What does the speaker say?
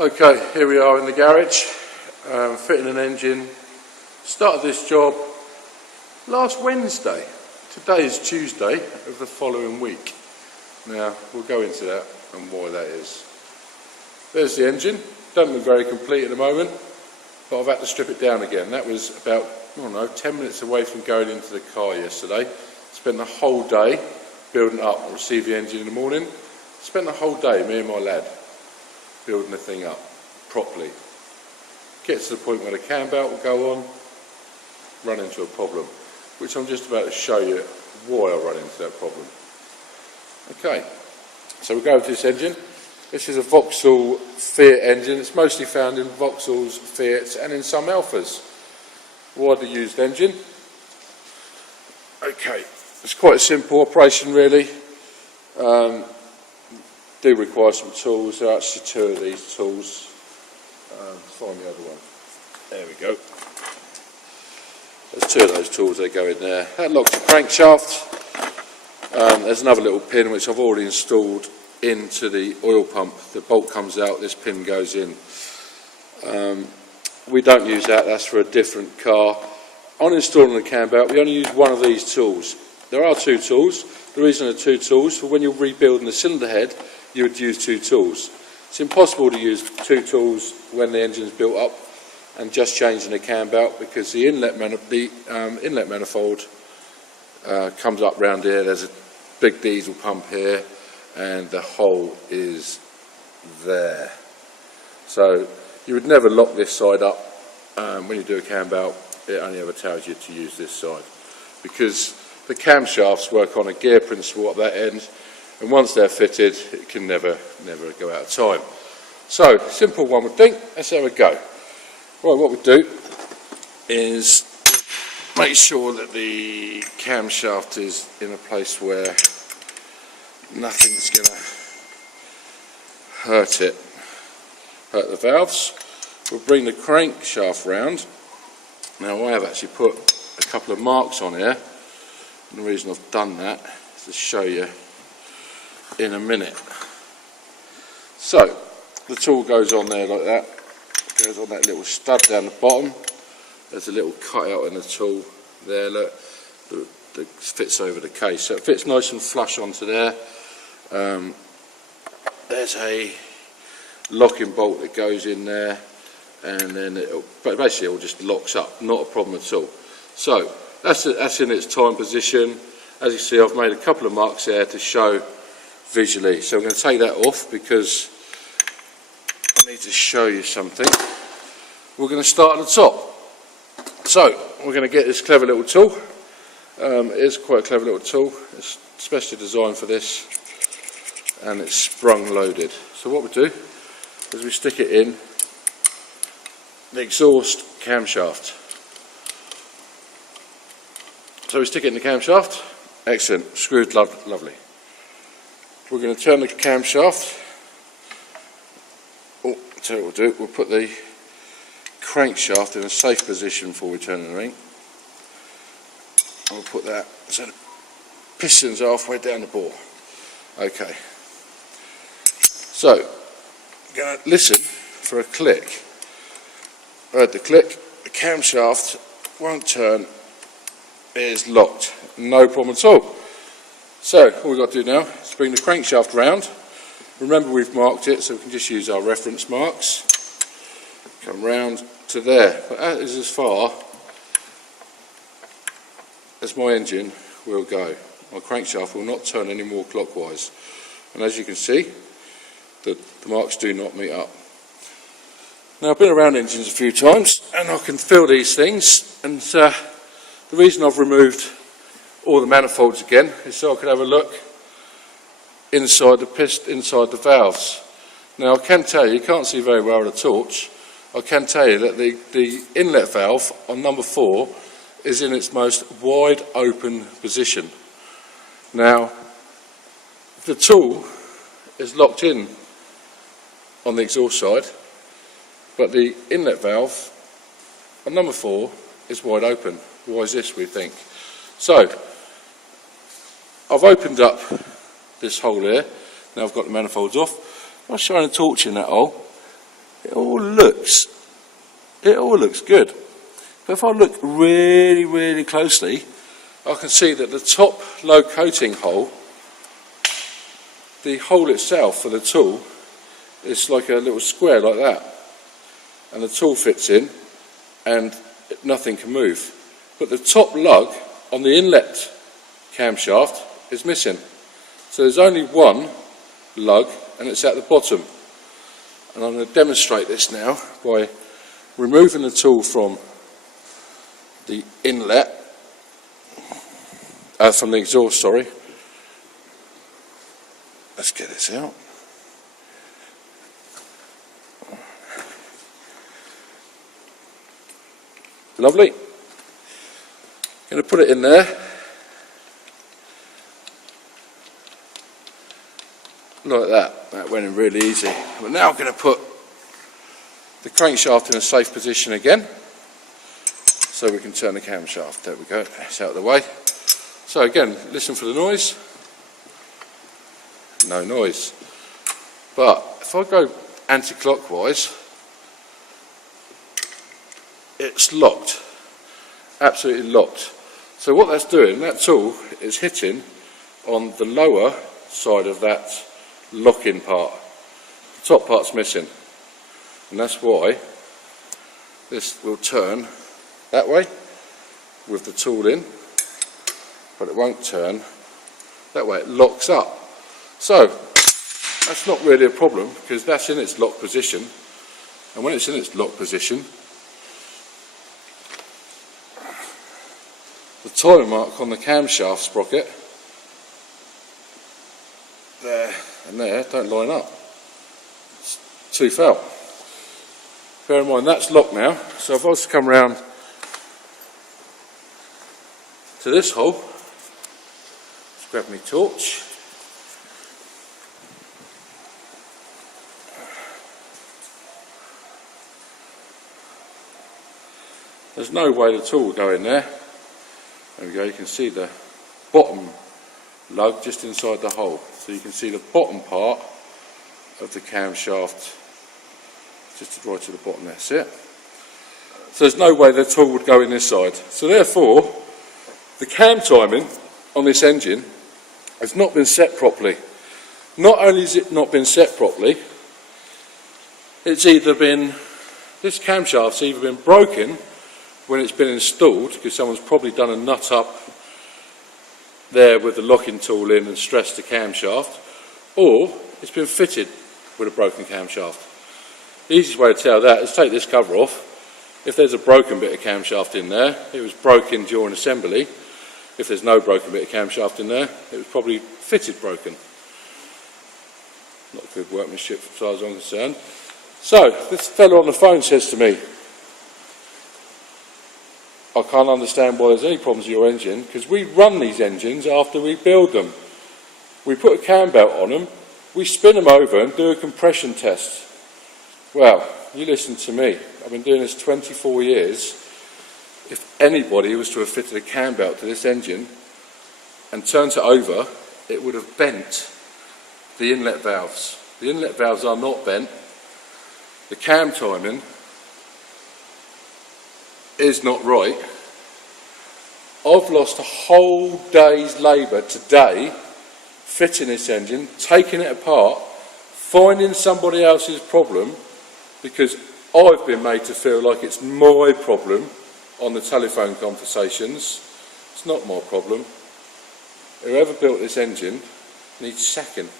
Okay, here we are in the garage, fitting an engine. Started this job last Wednesday. Today is Tuesday of the following week. Now, we'll go into that and why that is. There's the engine. Doesn't look very complete at the moment, but I've had to strip it down again. That was about, 10 minutes away from going into the car yesterday. Spent the whole day building it up. I received the engine in the morning. Spent the whole day, me and my lad, building the thing up properly. Get to the point where the cam belt will go on, run into a problem, which I'm just about to show you why I run into that problem. Okay, so we'll go with this engine. This is a Vauxhall Fiat engine. It's mostly found in Vauxhalls, Fiats and in some Alphas. Widely used engine. Okay, it's quite a simple operation really. Do require some tools. There are actually two of these tools. Find the other one. There we go. There's two of those tools, they go in there. That locks the crankshaft. There's another little pin which I've already installed into the oil pump. The bolt comes out, this pin goes in. We don't use that, that's for a different car. On installing the cam belt, we only use one of these tools. There are two tools. The reason there are two tools, for when you're rebuilding the cylinder head, you would use two tools. It's impossible to use two tools when the engine's built up and just changing the cam belt, because the inlet manifold comes up round here. There's a big diesel pump here and the hole is there. So you would never lock this side up when you do a cam belt. It only ever tells you to use this side, because the camshafts work on a gear principle at that end, and once they're fitted it can never go out of time. So simple one would think. Let's have a go. Right, what we do is make sure that the camshaft is in a place where nothing's going to hurt the valves. We'll bring the crankshaft round. Now I have actually put a couple of marks on here, and the reason I've done that is to show you in a minute. So the tool goes on there like that. It goes on that little stud down the bottom. There's a little cutout in the tool there, look, that fits over the case, so it fits nice and flush onto there. There's a locking bolt that goes in there, and then basically it all just locks up, not a problem at all. So that's in its time position. As you see, I've made a couple of marks there to show visually. So I'm going to take that off because I need to show you something. We're going to start at the top. So we're going to get this clever little tool. It is quite a clever little tool. It's specially designed for this, and it's sprung loaded. So what we do is we stick it in the exhaust camshaft. So we stick it in the camshaft. Excellent, screwed lovely. We're going to turn the camshaft. Oh, I'll tell you what we'll do. We'll put the crankshaft in a safe position before we turn the ring. And we'll put that so the piston's halfway down the bore. Okay. So, I'm going to listen for a click. Heard the click. The camshaft won't turn. It is locked. No problem at all. So all we've got to do now is bring the crankshaft round. Remember, we've marked it, so we can just use our reference marks. Come round to there. But that is as far as my engine will go. My crankshaft will not turn any more clockwise. And as you can see, the marks do not meet up. Now, I've been around engines a few times and I can feel these things, and the reason I've removed all the manifolds again is so I could have a look inside the piston, inside the valves. Now I can tell you can't see very well with a torch. I can tell you that the inlet valve on number 4 is in its most wide open position. Now the tool is locked in on the exhaust side, but the inlet valve on number 4 is wide open. Why is this, we think? So I've opened up this hole here. Now I've got the manifolds off. If I shine a torch in that hole, it all looks good. But if I look really, really closely, I can see that the top low coating hole, the hole itself for the tool, is like a little square like that. And the tool fits in and nothing can move. But the top lug on the inlet camshaft is missing. So there's only one lug and it's at the bottom. And I'm going to demonstrate this now by removing the tool from the inlet, from the exhaust, sorry. Let's get this out. Lovely. Going to put it in there. Like that. That went in really easy. But now I'm going to put the crankshaft in a safe position again, so we can turn the camshaft. There we go. It's out of the way. So again, listen for the noise. No noise. But if I go anti-clockwise, it's locked. Absolutely locked. So what that's doing, that tool is hitting on the lower side of that lock-in part. The top part's missing. And that's why this will turn that way with the tool in, but it won't turn that way. It locks up. So that's not really a problem because that's in its lock position, and when it's in its lock position, the timer mark on the camshaft sprocket there and there don't line up. It's too foul. Bear in mind that's locked now, so if I was to come round to this hole, let's grab my torch. There's no way the tool will go in there. There we go, you can see the bottom lug just inside the hole. So you can see the bottom part of the camshaft, just right to the bottom, that's it. So there's no way the tool would go in this side. So therefore, the cam timing on this engine has not been set properly. Not only has it not been set properly, it's either been, this camshaft's either been broken when it's been installed, because someone's probably done a nut up there with the locking tool in and stressed the camshaft, or it's been fitted with a broken camshaft. The easiest way to tell that is take this cover off. If there's a broken bit of camshaft in there, it was broken during assembly. If there's no broken bit of camshaft in there, it was probably fitted broken. Not good workmanship as far as I'm concerned. So, this fellow on the phone says to me, I can't understand why there's any problems with your engine, because we run these engines after we build them. We put a cam belt on them, we spin them over and do a compression test. Well, you listen to me. I've been doing this 24 years. If anybody was to have fitted a cam belt to this engine and turned it over, it would have bent the inlet valves. The inlet valves are not bent. The cam timing is not right. I've lost a whole day's labour today fitting this engine, taking it apart, finding somebody else's problem, because I've been made to feel like it's my problem on the telephone conversations. It's not my problem. Whoever built this engine needs sacking.